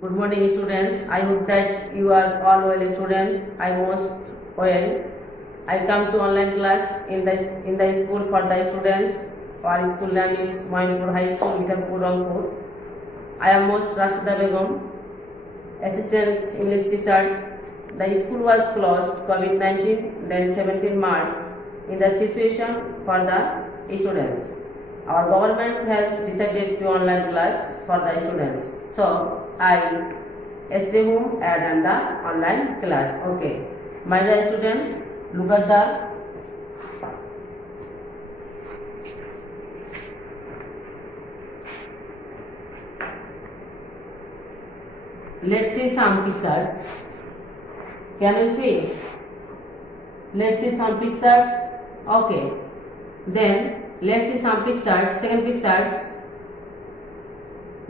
Good morning, students. I hope that you are all well, students. I most well. I come to online class in the school for the students. Our school name is Moinpur High School, Mithalpur, Rangpur. I am most Rashida Begum, assistant English teachers. The school was closed COVID-19, then 17 March in the situation for the students. Our government has decided to online class for the students. So I stay home and the online class. Okay, my dear student, look at the let's see some pictures. Can you see? Let's see some pictures. Okay, then let's see some pictures. Second pictures.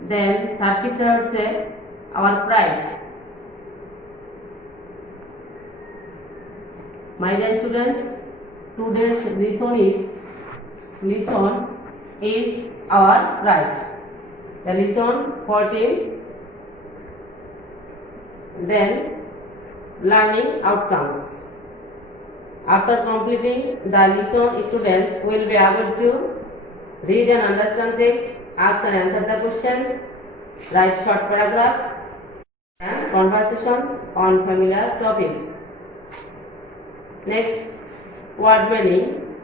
Then third picture say our pride. My dear students, today's lesson is our pride. The lesson 14. Then learning outcomes. After completing the lesson, students will be able to read and understand text, ask and answer the questions, write short paragraph, and conversations on familiar topics. Next, word meaning,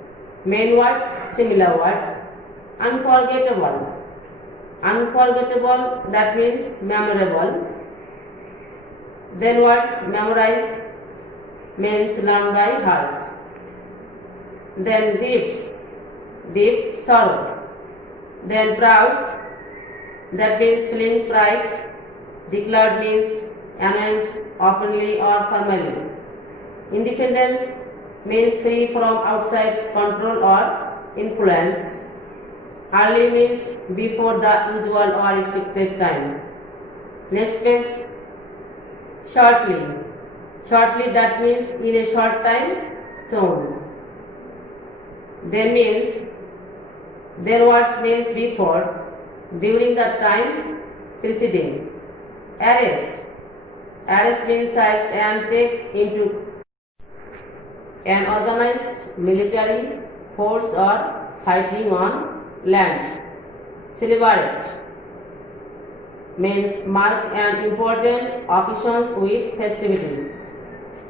main words, similar words, unforgettable. Unforgettable, that means memorable. Then words, memorize, means learn by heart. Then deep sorrow. Then proud, that means feeling pride. Declared means announce openly or formally. Independence means free from outside control or influence. Early means before the usual or expected time. Next page, shortly. Shortly, that means in a short time, soon. Then what means before, during the time preceding. Arrest. Arrest means seize and take into an organized military force or fighting on land. Celebrate means mark an important occasions with festivities.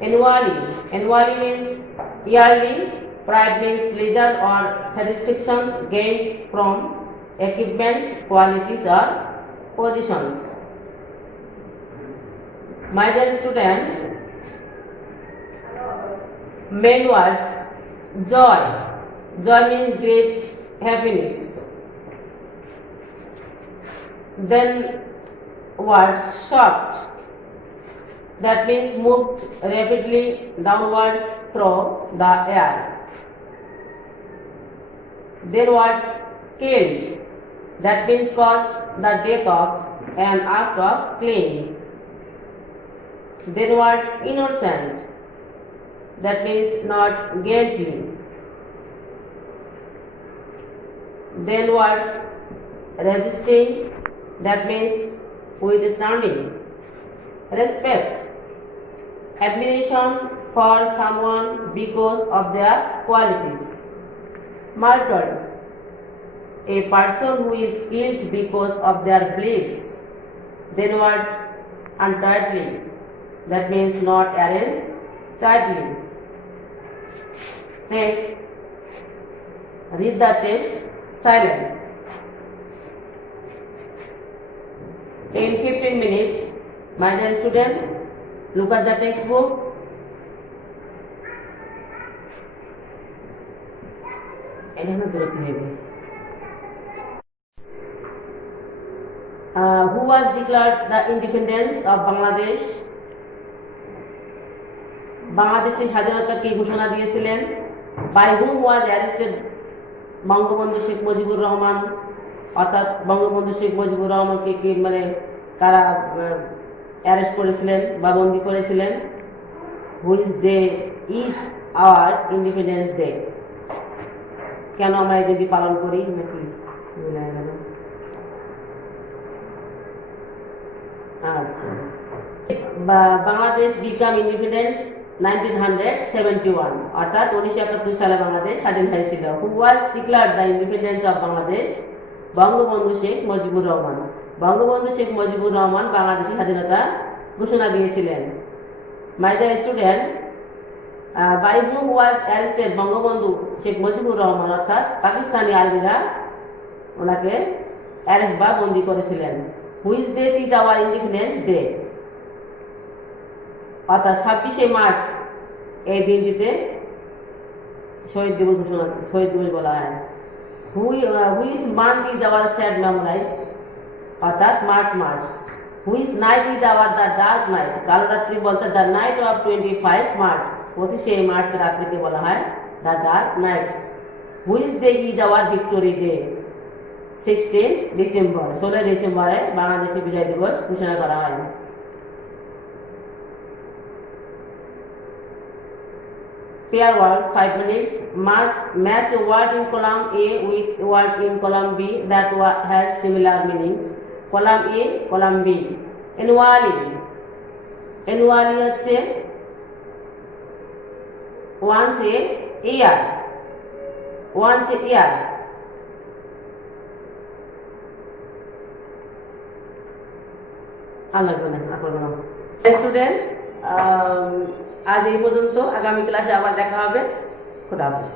Annually means yearly. Pride means pleasure or satisfactions gained from achievements, qualities or positions. My dear student, main words, joy. Joy means great happiness. Then words, shocked. That means moved rapidly downwards through the air. Then words, killed. That means caused the death of an act of killing. Then words, innocent. That means not guilty. Then words, resisting. That means withstanding. Respect. Admiration for someone because of their qualities. Martyrs. A person who is killed because of their beliefs. Then words, untightly. That means not arranged tightly. Next, read the text silent. In 15 minutes, my dear student, look at the textbook. Who was declared the independence of Bangladesh? বাংলাদেশের স্বাধীনতা কে ঘোষণা দিয়েছিলেন? By whom was arrested Bangabandhu Sheikh Mujibur Rahman? অর্থাৎ বঙ্গবন্ধু শেখ মুজিবুর রহমানকে কি মানে কারা arrest করেছিলেন বা বন্দী করেছিলেন? Which day is our Independence Day? কেন আমরা এই দিনটি পালন করি? আচ্ছা, বাংলাদেশ বিকাম ইন্ডিপেন্ডেন্স 1971, অর্থাৎ 1971 সালে বাংলাদেশ স্বাধীন হয়েছিল। Who was declared the independence of Bangladesh? Bangabandhu Sheikh Mujibur Rahman. Bangabandhu Sheikh Mujibur Rahman বাংলাদেশের স্বাধীনতা ঘোষণা দিয়েছিলেন। My dear student, by whom was arrested Bangabandhu Sheikh Mujibur Rahman, অর্থাৎ পাকিস্তানি আর্মিরা ওনাকে অ্যারেস্ট বা বন্দি করেছিলেন। Which day is our independence day? অর্থাৎ 26শে মার্চ এই দিনটিতে শহীদ দিবস ঘোষণা, শহীদ দিবস বলা হয়। Which month is our sad memorize? অর্থাৎ মার্চ মাস। Which night is our the dark night? কালো রাত্রি বলতে দ্য নাইট অফ 25 মার্চ, 25শে মার্চ রাত্রিকে বলা হয় the dark nights. Which day is our victory day? 16 December, 16 ডিসেম্বরে বাংলাদেশের বিজয় দিবস ঘোষণা করা হয়। Pair words, 5 minutes. Match a word in column A with a word in column B that has similar meanings. Column A, column B. Annually. Annually হচ্ছে once a year. Once a year. Student, আজ এই পর্যন্ত। আগামী ক্লাসে আবার দেখা হবে। খোদা হাফেজ।